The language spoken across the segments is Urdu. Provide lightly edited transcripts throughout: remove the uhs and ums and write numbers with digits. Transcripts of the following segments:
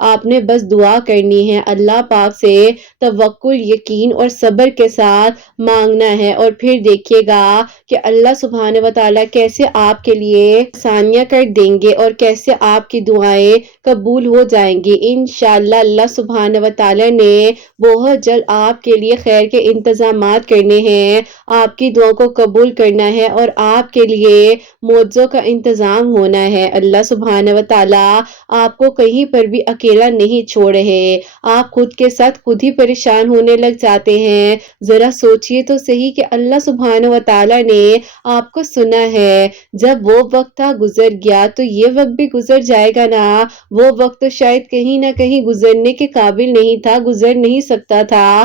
آپ نے بس دعا کرنی ہے، اللہ پاک سے توکل، یقین اور صبر کے ساتھ مانگنا ہے، اور پھر دیکھیے گا کہ اللہ سبحانہ و تعالیٰ کیسے آپ کے لیے آسانیاں کر دیں گے اور کیسے آپ کی دعائیں قبول ہو جائیں گی انشاءاللہ۔ اللہ سبحانہ و تعالیٰ نے بہت جلد آپ کے لیے خیر کے انتظامات کرنے ہیں، آپ کی دعاؤں کو قبول کرنا ہے اور آپ کے لیے معجزوں کا انتظام ہونا ہے۔ اللہ سبحانہ و تعالیٰ آپ کو کہیں پر بھی اکیلا نہیں چھوڑ رہے، آپ خود کے ساتھ خود ہی پریشان ہونے لگ جاتے ہیں۔ ذرا سوچئے تو صحیح کہ اللہ سبحانہ و تعالیٰ نے آپ کو سنا ہے، جب وہ وقت تھا گزر گیا تو یہ وقت بھی گزر جائے گا نا۔ وہ وقت تو شاید کہیں نہ کہیں گزرنے کے قابل نہیں تھا، گزر نہیں سکتا تھا،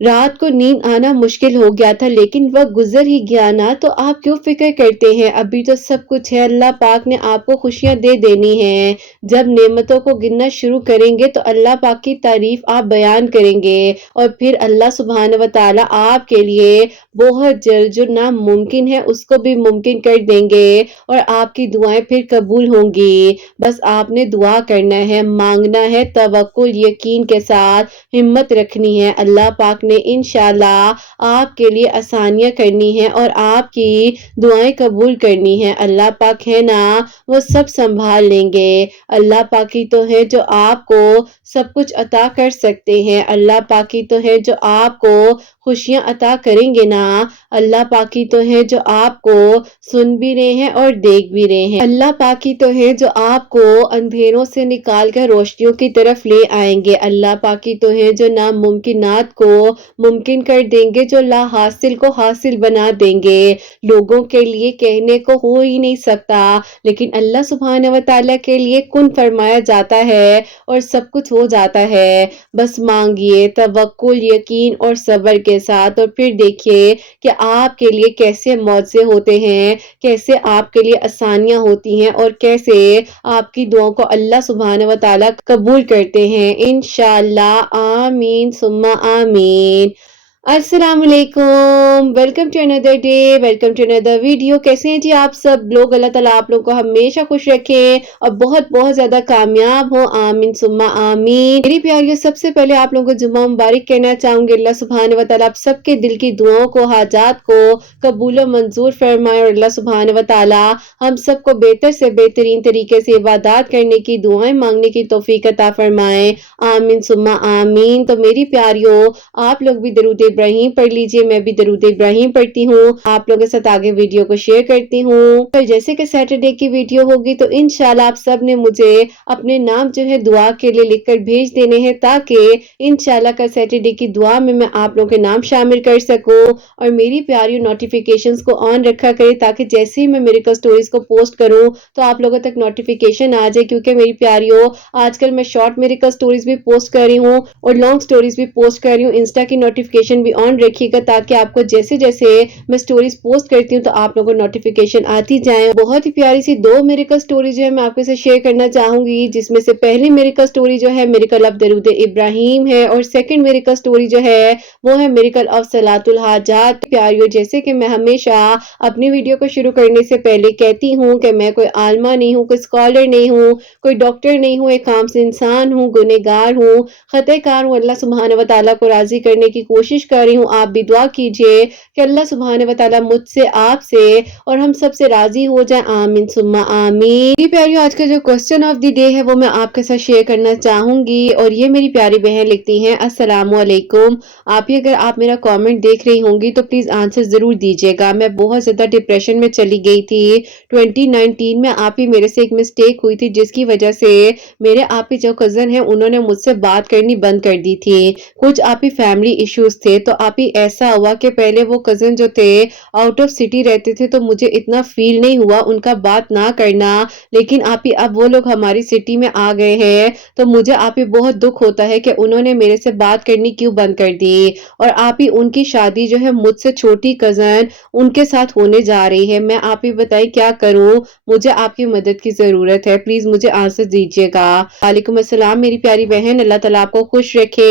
رات کو نیند آنا مشکل ہو گیا تھا، لیکن وقت گزر ہی گیا نا، تو آپ کیوں فکر کرتے ہیں؟ ابھی تو سب کچھ ہے، اللہ پاک نے آپ کو خوشیاں دے دینی ہیں۔ جب نعمتوں کو گننا شروع کریں گے تو اللہ پاک کی تعریف آپ بیان کریں گے، اور پھر اللہ سبحانہ و تعالیٰ آپ کے لیے بہت جلد جو ناممکن ہے اس کو بھی ممکن کر دیں گے، اور آپ کی دعائیں پھر قبول ہوں گی۔ بس آپ نے دعا کرنا ہے، مانگنا ہے، توکل یقین کے ساتھ ہمت رکھنی ہے، اللہ پاک نے انشاءاللہ آپ کے لیے آسانیاں کرنی ہے اور آپ کی دعائیں قبول کرنی ہے۔ اللہ پاک ہے نا، وہ سب سنبھال لیں گے۔ اللہ پاک ہی تو ہے جو آپ کو سب کچھ عطا کر سکتے ہیں، اللہ پاک ہی تو ہے جو آپ کو خوشیاں عطا کریں گے نا، اللہ پاک ہی تو ہے جو آپ کو سن بھی رہے ہیں اور دیکھ بھی رہے ہیں، اللہ پاک ہی تو ہے جو آپ کو اندھیروں سے نکال کر روشنیوں کی طرف لے آئیں گے، اللہ پاک ہی تو ہے جو ناممکنات کو ممکن کر دیں گے، جو لا حاصل کو حاصل بنا دیں گے۔ لوگوں کے لیے کہنے کو ہو ہی نہیں سکتا، لیکن اللہ سبحانہ و تعالیٰ کے لیے کن فرمایا جاتا ہے اور سب کچھ ہو جاتا ہے۔ بس مانگیے توکل یقین اور صبر کے ساتھ، اور پھر دیکھیے کہ آپ کے لیے کیسے معجزے ہوتے ہیں، کیسے آپ کے لیے آسانیاں ہوتی ہیں، اور کیسے آپ کی دعاؤں کو اللہ سبحانہ و تعالیٰ قبول کرتے ہیں انشاءاللہ۔ آمین ثم آمین۔ السلام علیکم، welcome to another day, welcome to another video. کیسے ہیں جی آپ سب لوگ؟ اللہ تعالیٰ آپ لوگوں کو ہمیشہ خوش رکھیں اور بہت بہت زیادہ کامیاب ہوں، آمین ثم آمین۔ میری پیاریوں، سب سے پہلے آپ لوگوں کو جمعہ مبارک کہنا چاہوں گی۔ اللہ سبحانہ و تعالیٰ آپ سب کے دل کی دعاؤں کو، حاجات کو قبول و منظور فرمائے، اور اللہ سبحانہ و تعالیٰ ہم سب کو بہتر سے بہترین طریقے سے عبادات کرنے کی، دعائیں مانگنے کی توفیق عطا فرمائے، آمین ثم آمین۔ تو میری پیاریوں، آپ لوگ بھی درود ابراہیم پڑھ لیجئے، میں بھی درود ابراہیم پڑھتی ہوں، آپ لوگوں کے ساتھ آگے ویڈیو کو شیئر کرتی ہوں۔ تو جیسے کہ سیٹرڈے کی ویڈیو ہوگی تو انشاءاللہ آپ سب نے مجھے اپنے نام جو ہے دعا کے لیے لکھ کر بھیج دینے ہیں، تاکہ انشاءاللہ کل سیٹرڈے کی دعا میں آپ لوگوں کے نام شامل کر سکوں، اور میری پیاری نوٹیفیکیشنز کو آن رکھا کرے، تاکہ جیسے ہی میں میریکل سٹوریز کو پوسٹ کروں تو آپ لوگوں تک نوٹیفیکیشن آ جائے، کیونکہ میری پیاریوں آج کل میں شارٹ میریکل سٹوریز بھی پوسٹ کر رہی ہوں اور لانگ سٹوریز بھی پوسٹ کر رہی ہوں۔ انسٹا کی نوٹیفیکیشن بھی آن رکھیے گا، تاکہ آپ کو جیسے جیسے میں سٹوریز پوسٹ کرتی ہوں تو آپ لوگوں کو نوٹیفیکیشن آتی جائیں۔ بہت ہی پیاری سی دو میریکل سٹوری جو ہے میں آپ کے ساتھ شیئر کرنا چاہوں گی، جس میں سے پہلی میریکل سٹوری جو ہے میریکل آف درود ابراہیم ہے، اور سیکنڈ میریکل سٹوری جو ہے وہ ہے میریکل آف صلاۃ الحاجات۔ پیاریوں، جیسے کہ میں ہمیشہ اپنی ویڈیو کو شروع کرنے سے پہلے کہتی ہوں کہ میں کوئی عالمہ نہیں ہوں، کوئی اسکالر نہیں ہوں، کوئی ڈاکٹر نہیں ہوں، ایک عام سے انسان ہوں، گنہگار ہوں، خطا کار ہوں، اللہ سبحانہ و تعالیٰ کو راضی کرنے کی کوشش کر رہی ہوں۔ آپ بھی دعا کیجئے کہ اللہ سبحانہ و تعالیٰ مجھ سے، آپ سے اور ہم سب سے راضی ہو جائیں، آمین ثم آمین۔ یہ پیاریوں، آج کا جو کوسچن آف دی ڈے ہے وہ میں آپ کے ساتھ شیئر کرنا چاہوں گی، اور یہ میری پیاری بہن لکھتی ہیں، السلام علیکم آپ ہی، اگر آپ میرا کامنٹ دیکھ رہی ہوں گی تو پلیز آنسر ضرور دیجیے گا۔ میں بہت زیادہ ڈپریشن میں چلی گئی تھی 2019 میں، آپ ہی میرے سے ایک مسٹیک ہوئی تھی، جس کی وجہ سے میرے آپ ہی جو کزن ہیں انہوں نے مجھ سے بات کرنی بند کر دی تھی، کچھ آپ ہی فیملی ایشوز تھے۔ تو آپ ہی ایسا ہوا کہ پہلے وہ کزن جو تھے آؤٹ آف سٹی رہتے تھے، تو مجھے اتنا فیل نہیں ہوا ان کا بات نہ کرنا، لیکن آپ ہی اب وہ لوگ ہماری سٹی میں آ گئے ہیں تو مجھے آپ ہی بہت دکھ ہوتا ہے کہ انہوں نے میرے سے بات کرنی کیوں بند کر دی، اور آپ ہی ان کی شادی جو ہے مجھ سے چھوٹی کزن ان کے ساتھ ہونے جا رہی ہے۔ میں آپ ہی بتائیں کیا کروں، مجھے آپ کی مدد کی ضرورت ہے، پلیز مجھے آنسر دیجیے گا۔ وعلیکم السلام میری پیاری بہن، اللہ تعالیٰ آپ کو خوش رکھے،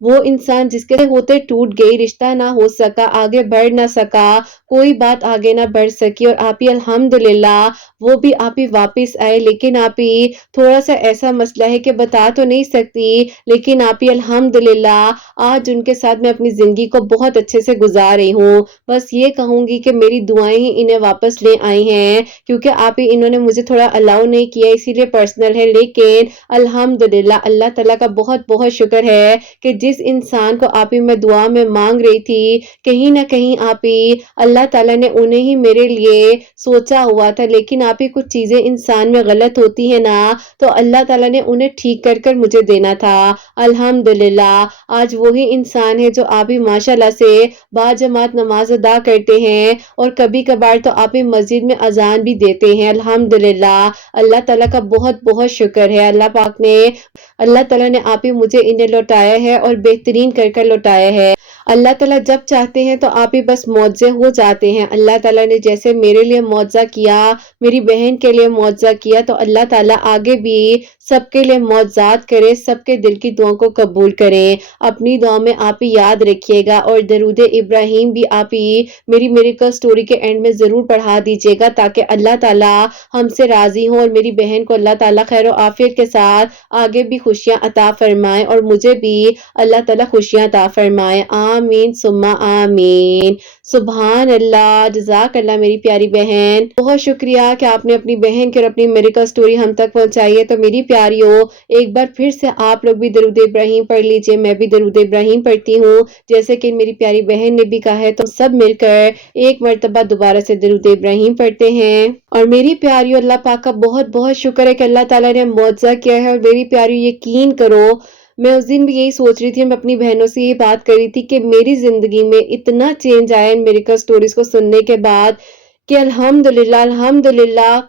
وہ انسان جس کے ہوتے ٹوٹ گئی، رشتہ نہ ہو سکا، آگے بڑھ نہ سکا، کوئی بات آگے نہ بڑھ سکی، اور آپ ہی الحمدللہ وہ بھی آپ ہی واپس آئے، لیکن آپ ہی تھوڑا سا ایسا مسئلہ ہے کہ بتا تو نہیں سکتی، لیکن آپ ہی الحمدللہ آج ان کے ساتھ میں اپنی زندگی کو بہت اچھے سے گزار رہی ہوں۔ بس یہ کہوں گی کہ میری دعائیں ہی انہیں واپس لے آئی ہیں، کیونکہ آپ ہی انہوں نے مجھے تھوڑا الاؤ نہیں کیا، اسی لیے پرسنل ہے، لیکن الحمدللہ اللہ تعالیٰ کا بہت بہت شکر ہے کہ جس انسان کو آپ ہی میں دعا میں مانگ رہی تھی، کہیں نہ کہیں آپ ہی اللہ تعالیٰ نے انہیں ہی میرے لیے سوچا ہوا تھا، لیکن آپ ہی کچھ چیزیں انسان میں غلط ہوتی ہیں نا، تو اللہ تعالیٰ نے انہیں ٹھیک کر کر مجھے دینا تھا۔ الحمدللہ آج وہی انسان ہے جو آپ ہی ماشاءاللہ سے باجماعت نماز ادا کرتے ہیں، اور کبھی کبھار تو آپ ہی مسجد میں اذان بھی دیتے ہیں۔ الحمدللہ اللہ تعالیٰ کا بہت بہت شکر ہے، اللہ تعالیٰ نے آپ ہی مجھے انہیں لوٹایا ہے، اور بہترین کر کر لوٹایا ہے۔ اللہ تعالیٰ جب چاہتے ہیں تو آپ ہی بس معجزے ہو جاتے ہیں۔ اللہ تعالیٰ نے جیسے میرے لیے معجزہ کیا، میری بہن کے لیے معجزہ کیا، تو اللہ تعالیٰ آگے بھی سب کے لیے معجزات کرے، سب کے دل کی دعاؤں کو قبول کریں۔ اپنی دعا میں آپ ہی یاد رکھیے گا، اور درود ابراہیم بھی آپ ہی میری میریکل سٹوری کے اینڈ میں ضرور پڑھا دیجیے گا، تاکہ اللہ تعالیٰ ہم سے راضی ہوں، اور میری بہن کو اللہ تعالیٰ خیر و عافیت کے ساتھ آگے بھی خوشیاں عطا فرمائیں، اور مجھے بھی اللہ تعالیٰ خوشیاں عطا فرمائیں۔ آمین ثم آمین۔ سبحان اللہ، جزاک اللہ میری پیاری بہن، بہت شکریہ کہ آپ نے اپنی بہن کی اور اپنی میریکل سٹوری ہم تک پہنچائی ہے۔ تو میری پیاریوں، ایک بار پھر سے آپ لوگ بھی درود ابراہیم پڑھ لیجئے، میں بھی درود ابراہیم پڑھتی ہوں جیسے کہ میری پیاری بہن نے بھی کہا ہے، تو سب مل کر ایک مرتبہ دوبارہ سے درود ابراہیم پڑھتے ہیں۔ اور میری پیاریوں، اللہ پاک کا بہت بہت شکر ہے کہ اللہ تعالیٰ نے معجزہ کیا ہے، اور میری پیاریوں یقین کرو، میں اس دن بھی یہی سوچ رہی تھی، میں اپنی بہنوں سے یہ بات کر رہی تھی کہ میری زندگی میں اتنا چینج آیا ان میریکل سٹوریز کو سننے کے بعد، کہ الحمدللہ الحمدللہ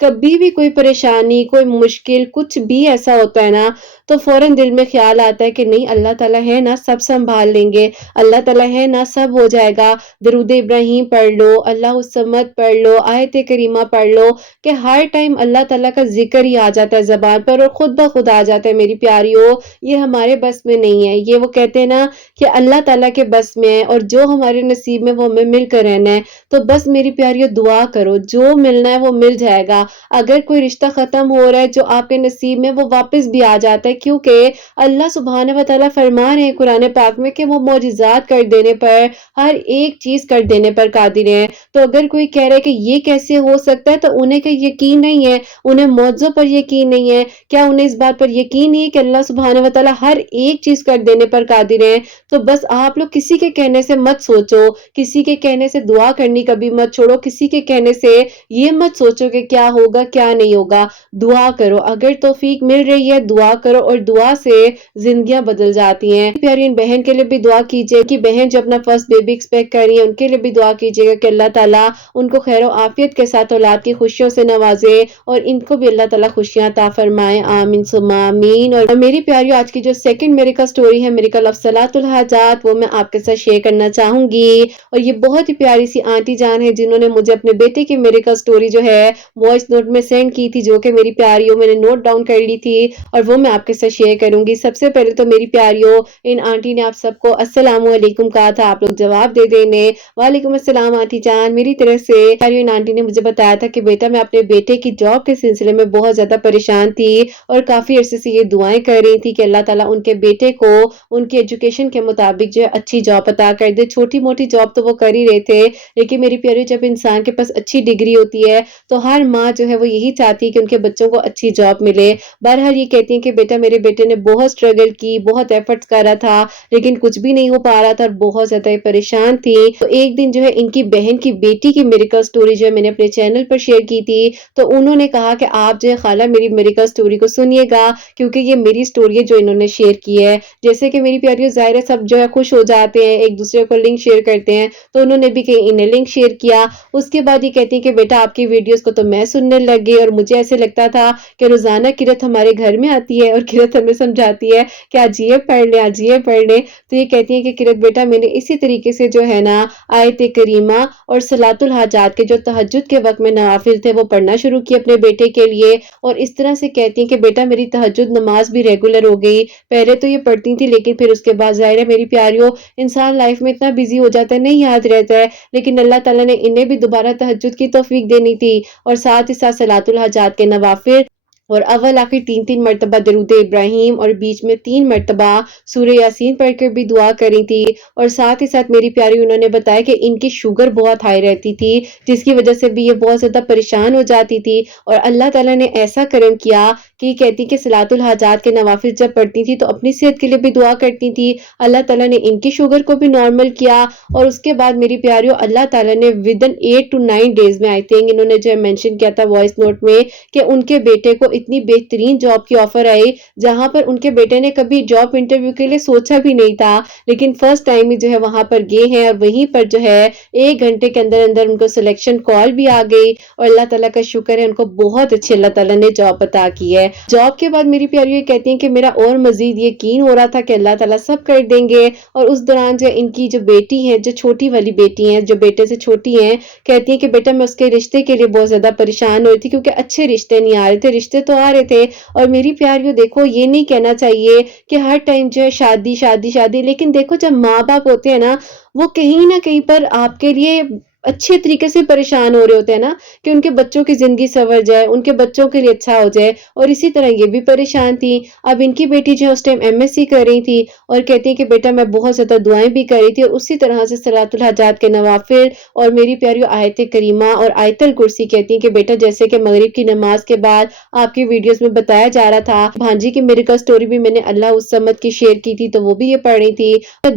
کبھی بھی کوئی پریشانی، کوئی مشکل، کچھ بھی ایسا ہوتا ہے نا، تو فوراً دل میں خیال آتا ہے کہ نہیں، اللہ تعالیٰ ہے نا، سب سنبھال لیں گے، اللہ تعالیٰ ہے نا، سب ہو جائے گا۔ درود ابراہیم پڑھ لو، اللہ الصمد پڑھ لو، آیت کریمہ پڑھ لو، کہ ہر ٹائم اللہ تعالیٰ کا ذکر ہی آ جاتا ہے زبان پر، اور خود بخود آ جاتا ہے۔ میری پیاریوں، یہ ہمارے بس میں نہیں ہے، یہ وہ کہتے ہیں نا کہ اللہ تعالیٰ کے بس میں ہے، اور جو ہمارے نصیب میں وہ ہمیں مل کر رہنا ہے۔ تو بس میری پیاریوں دعا کرو، جو ملنا ہے وہ مل جائے گا۔ اگر کوئی رشتہ ختم ہو رہا ہے جو آپ کے نصیب میں، وہ واپس بھی آ جاتا ہے، کیونکہ اللہ سبحانہ و تعالیٰ فرما رہے ہیں قرآن پاک میں کہ وہ معجزات کر دینے پر، ہر ایک چیز کر دینے پر قادر ہیں۔ تو اگر کوئی کہہ رہا ہے کہ یہ کیسے ہو سکتا ہے، تو انہیں کہ یقین نہیں ہے، انہیں معجزوں پر یقین نہیں ہے، کیا انہیں اس بات پر یقین نہیں ہے کہ اللہ سبحانہ و تعالیٰ ہر ایک چیز کر دینے پر قادر ہیں؟ تو بس آپ لوگ کسی کے کہنے سے مت سوچو، کسی کے کہنے سے دعا کرنی کبھی مت چھوڑو، کسی کے کہنے سے یہ مت سوچو کہ کیا ہوگا کیا نہیں ہوگا۔ دعا کرو، اگر توفیق مل رہی ہے دعا کرو، اور دعا سے زندگیاں بدل جاتی ہیں۔ پیاری ان بہن کے لیے بھی دعا کیجیے، کہ بہن جو اپنا فرسٹ بیبی ایکسپیکٹ کر رہی ہے، ان کے لیے بھی دعا کیجیے گا کہ اللہ تعالیٰ ان کو خیر و عافیت کے ساتھ اولاد کی خوشیوں سے نوازے، اور ان کو بھی اللہ تعالیٰ خوشیاں عطا فرمائے۔ آمین ثم آمین۔ اور میری پیاریوں، آج کی جو سیکنڈ میریکل سٹوری ہے، میریکل آف صلاۃ الحاجات، وہ میں آپ کے ساتھ شیئر کرنا چاہوں گی۔ اور یہ بہت ہی پیاری سی آنٹی جان ہے، جنہوں نے مجھے اپنے بیٹے کی میریکل سٹوری جو ہے وائس نوٹ میں سینڈ کی تھی، جو کہ میری پیاریوں میں نے نوٹ ڈاؤن کر لی تھی، اور وہ میں آپ کے ساتھ شیئر کروں گی۔ سب سے پہلے تو میری پیاریوں، ان آنٹی نے آپ سب کو السلام علیکم کہا تھا، آپ لوگ جواب دے دینے وعلیکم السلام آنٹی جان میری طرف سے۔ پیاریوں، ان آنٹی نے مجھے بتایا تھا کہ بیٹا، میں اپنے بیٹے کی جاب کے سلسلے میں بہت زیادہ پریشان تھی، اور کافی عرصے سے یہ دعائیں کر رہی تھی کہ اللہ تعالیٰ ان کے بیٹے کو ان کی ایجوکیشن کے مطابق جو ہے اچھی جاب عطا کر دے۔ چھوٹی موٹی جاب تو وہ کر ہی رہے تھے، لیکن میری پیاری، جب انسان کے پاس اچھی ڈگری ہوتی ہے تو ہر ماں جو ہے وہ یہی چاہتی ہے کہ ان کے بچوں کو اچھی جاب ملے۔ بہرحال یہ کہتی ہیں کہ بیٹا، میرے بیٹے نے بہت سٹرگل کی، بہت ایفرٹس کر رہا تھا، لیکن کچھ بھی نہیں ہو پا رہا تھا، اور بہت زیادہ پریشان تھی۔ تو ایک دن جو ہے ان کی بہن کی بیٹی کی میریکل سٹوری جو ہے میں نے اپنے چینل پر شیئر کی تھی، تو انہوں نے کہا کہ آپ جو ہے خالہ میری میریکل سٹوری کو سنیے گا، کیونکہ یہ میری سٹوری ہے جو انہوں نے شیئر کی ہے۔ جیسے کہ میری پیاریوں، ظاہر ہے سب جو ہے خوش ہو جاتے ہیں، ایک دوسرے کو لنک شیئر کرتے ہیں، تو انہوں نے بھی کہ انہیں لنک شیئر کیا۔ اس کے بعد یہ کہتی ہیں کہ بیٹا، آپ کی ویڈیوز کو تو میں سننے سننے لگے اور مجھے ایسے لگتا تھا کہ روزانہ کرت ہمارے گھر میں آتی ہے اور کرت ہمیں سمجھاتی ہے کہ آج یہ پڑھ لیں، آج یہ پڑھ لیں۔ تو یہ کہتی ہیں کہ کرت بیٹا میں نے اسی طریقے سے جو ہے نا آیت کریمہ اور صلاۃ الحاجات کے جو تہجد کے وقت میں نوافل تھے وہ پڑھنا شروع کی اپنے بیٹے کے لیے، اور اس طرح سے کہتی ہیں کہ بیٹا میری تہجد نماز بھی ریگولر ہو گئی۔ پہلے تو یہ پڑھتی تھی لیکن پھر اس کے بعد ظاہر ہے میری پیاریوں انسان لائف میں اتنا بزی ہو جاتا ہے نہیں یاد رہتا ہے، لیکن اللہ تعالیٰ نے انہیں بھی دوبارہ تہجد کی توفیق دینی تھی اور ساتھ ہی ساتھ صلاۃ الحاجات کے نوافل اور اول آخر 3 مرتبہ درود ابراہیم اور بیچ میں 3 مرتبہ سورہ یاسین پڑھ کر بھی دعا کری تھی۔ اور ساتھ ہی ساتھ میری پیاری انہوں نے بتایا کہ ان کی شوگر بہت ہائی رہتی تھی جس کی وجہ سے بھی یہ بہت زیادہ پریشان ہو جاتی تھی، اور اللہ تعالیٰ نے ایسا کرم کیا کہ یہ کہتی کہ صلاۃ الحاجات کے نوافل جب پڑھتی تھی تو اپنی صحت کے لیے بھی دعا کرتی تھی، اللہ تعالیٰ نے ان کی شوگر کو بھی نارمل کیا، اور اس کے بعد میری پیاریوں اللہ تعالیٰ نے ودن 8 to 9 days میں آئی تھنک انہوں نے جو مینشن کیا تھا وائس نوٹ میں کہ ان کے بیٹے کو اتنی بہترین جاب کی آفر آئی جہاں پر ان کے بیٹے نے کبھی جاب انٹرویو کے لیے سوچا بھی نہیں تھا، لیکن فرسٹ ٹائم ہی جو ہے وہاں پر گئے ہیں اور وہیں پر جو ہے 1 گھنٹے کے اندر اندر ان کو سلیکشن کال بھی آ گئی، اور اللہ تعالیٰ کا شکر ہے ان کو بہت اچھی اللہ تعالیٰ نے جاب عطا کی ہے۔ جاب کے بعد میری پیاری یہ کہتی ہیں کہ میرا اور مزید یقین ہو رہا تھا کہ اللہ تعالیٰ سب کر دیں گے، اور اس دوران جو ان کی جو بیٹی ہے جو چھوٹی والی بیٹی ہیں جو بیٹے سے چھوٹی ہیں کہتی ہیں کہ بیٹا میں اس کے رشتے کے لیے بہت زیادہ پریشان ہو رہی تھی کیونکہ اچھے رشتے نہیں آ رہے تھے، رشتے تو آ رہے تھے، اور میری پیاریوں دیکھو یہ نہیں کہنا چاہیے کہ ہر ٹائم جو ہے شادی شادی شادی، لیکن دیکھو جب ماں باپ ہوتے ہیں نا وہ کہیں نہ کہیں پر آپ کے لیے اچھے طریقے سے پریشان ہو رہے ہوتے ہیں نا کہ ان کے بچوں کی زندگی سنور جائے، ان کے بچوں کے لیے اچھا ہو جائے، اور اسی طرح یہ بھی پریشان تھی۔ اب ان کی بیٹی جو اس ٹائم MSc کر رہی تھی اور کہتی ہے کہ بیٹا میں بہت زیادہ دعائیں بھی کر رہی تھی، اور اسی طرح سے صلاۃ الحاجات کے نوافل اور میری پیاریوں آیت کریمہ اور آیت الکرسی کہتی ہیں کہ بیٹا جیسے کہ مغرب کی نماز کے بعد آپ کی ویڈیوز میں بتایا جا رہا تھا، بھانجی کی میریکل سٹوری بھی میں نے اللہ اس سمت کی شیئر کی تھی تو وہ بھی یہ پڑھ رہی تھی۔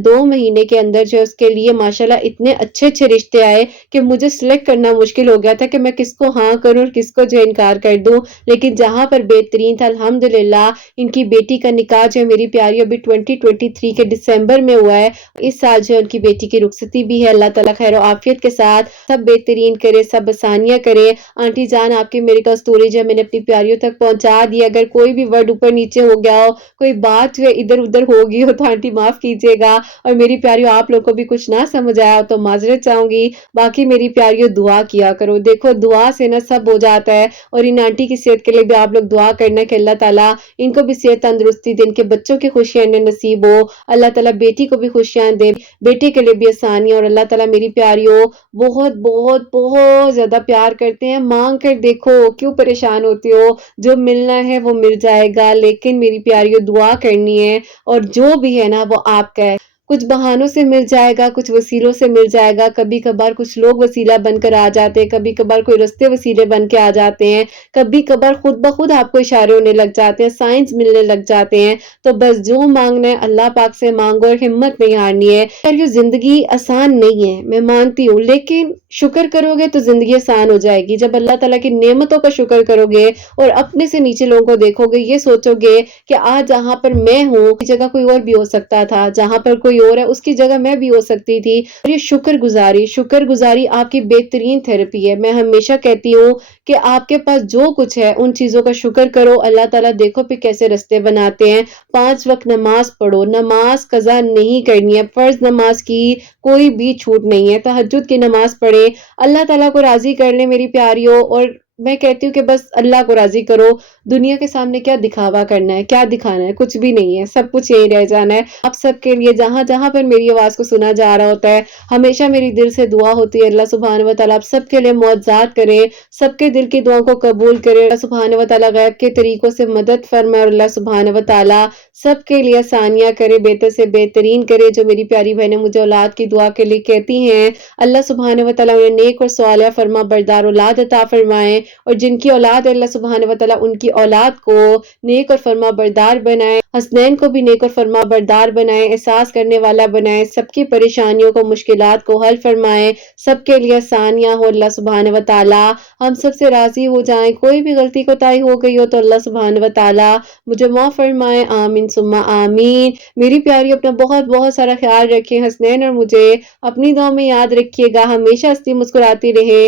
2 مہینے کے اندر جو اس کے لیے ماشاءاللہ اتنے اچھے اچھے رشتے آئے کہ مجھے سلیکٹ کرنا مشکل ہو گیا تھا کہ میں کس کو ہاں کروں اور کس کو جو انکار کر دوں، لیکن جہاں پر بہترین تھا الحمدللہ ان کی بیٹی کا نکاح جو میری پیاری ابھی 2023 کے دسمبر میں ہوا ہے، اس سال جو ان کی بیٹی کی رخصتی بھی ہے، اللہ تعالیٰ خیر و عافیت کے ساتھ سب بہترین کرے، سب آسانیاں کرے۔ آنٹی جان آپ کی میریکل سٹوری جو میں نے اپنی پیاریوں تک پہنچا دی، اگر کوئی بھی ورڈ اوپر نیچے ہو گیا ہو، کوئی بات جو ہے ادھر ادھر ہو گئی ہو تو آنٹی معاف کیجیے گا، اور میری پیاریوں آپ لوگ کو بھی کچھ نہ سمجھ آیا ہو تو معذرت چاہوں گی، باقی میری پیاریوں دعا کیا کرو، دیکھو دعا سے نا سب ہو جاتا ہے، اور ان آنٹی کی صحت کے لیے بھی آپ لوگ دعا کرنا کہ اللہ تعالیٰ ان کو بھی صحت تندرستی دے، ان کے بچوں کی خوشیاں انہیں نصیب ہو، اللہ تعالیٰ بیٹی کو بھی خوشیاں دے، بیٹے کے لیے بھی آسانی، اور اللہ تعالیٰ میری پیاریوں بہت بہت بہت زیادہ پیار کرتے ہیں، مانگ کر دیکھو کیوں پریشان ہوتے ہو، جو ملنا ہے وہ مل جائے گا، لیکن میری پیاریوں دعا کرنی ہے، اور جو بھی ہے نا وہ آپ کا ہے، کچھ بہانوں سے مل جائے گا، کچھ وسیلوں سے مل جائے گا، کبھی کبھار کچھ لوگ وسیلہ بن کر آ جاتے ہیں، کبھی کبھار کوئی رستے وسیلے بن کے آ جاتے ہیں، کبھی کبھار خود بخود آپ کو اشارے ہونے لگ جاتے ہیں، سائنس ملنے لگ جاتے ہیں، تو بس جو مانگنا ہے اللہ پاک سے مانگو اور ہمت نہیں ہارنی ہے۔ اور یہ زندگی آسان نہیں ہے میں مانتی ہوں، لیکن شکر کرو گے تو زندگی آسان ہو جائے گی، جب اللہ تعالیٰ کی نعمتوں کا شکر کرو گے اور اپنے سے نیچے لوگوں کو دیکھو گے، یہ سوچو گے کہ آج جہاں پر میں ہوں اس جگہ کوئی اور بھی ہو سکتا تھا، جہاں پر کوئی اور ہے اس کی جگہ میں بھی ہو سکتی تھی، اور یہ شکر گزاری آپ کی بہترین تھراپی ہے۔ میں ہمیشہ کہتی ہوں کہ آپ کے پاس جو کچھ ہے ان چیزوں کا شکر کرو، اللہ تعالیٰ دیکھو پہ کیسے رستے بناتے ہیں۔ 5 وقت نماز پڑھو، نماز قضا نہیں کرنی ہے، فرض نماز کی کوئی بھی چھوٹ نہیں ہے، تہجد کی نماز پڑھے، اللہ تعالیٰ کو راضی کر لیں میری پیاریوں، اور میں کہتی ہوں کہ بس اللہ کو راضی کرو، دنیا کے سامنے کیا دکھاوا کرنا ہے، کیا دکھانا ہے، کچھ بھی نہیں ہے، سب کچھ یہی رہ جانا ہے۔ آپ سب کے لیے جہاں جہاں پر میری آواز کو سنا جا رہا ہوتا ہے ہمیشہ میری دل سے دعا ہوتی ہے اللہ سبحانہ و تعالیٰ آپ سب کے لیے معجزات کرے، سب کے دل کی دعاؤں کو قبول کرے، اللہ سبحانہ و تعالیٰ غیب کے طریقوں سے مدد فرمائے، اور اللہ سبحانہ و تعالیٰ سب کے لیے آسانیاں کرے، بہتر سے بہترین کرے۔ جو میری پیاری بہنیں مجھے اولاد کی دعا کے لیے کہتی ہیں اللہ سبحانہ و تعالیٰ انہیں نیک اور صالح فرما بردار اولاد عطا فرمائے، اور جن کی اولاد ہے اللہ سبحانہ و تعالیٰ ان کی اولاد کو نیک اور فرما بردار بنائے، حسنین کو بھی نیک اور فرما بردار بنائے، احساس کرنے والا بنائے، سب کی پریشانیوں کو مشکلات کو حل فرمائے، سب کے لیے آسانیاں ہو اللہ سبحانہ و تعالیٰ ہم سب سے راضی ہو جائیں، کوئی بھی غلطی کوتاہی ہو گئی ہو تو اللہ سبحانہ و تعالیٰ مجھے معاف فرمائے، آمین ثم آمین۔ میری پیاری اپنا بہت بہت سارا خیال رکھیں، حسنین اور مجھے اپنی دعاؤں میں یاد رکھیے گا، ہمیشہ ہنستی مسکراتی رہے،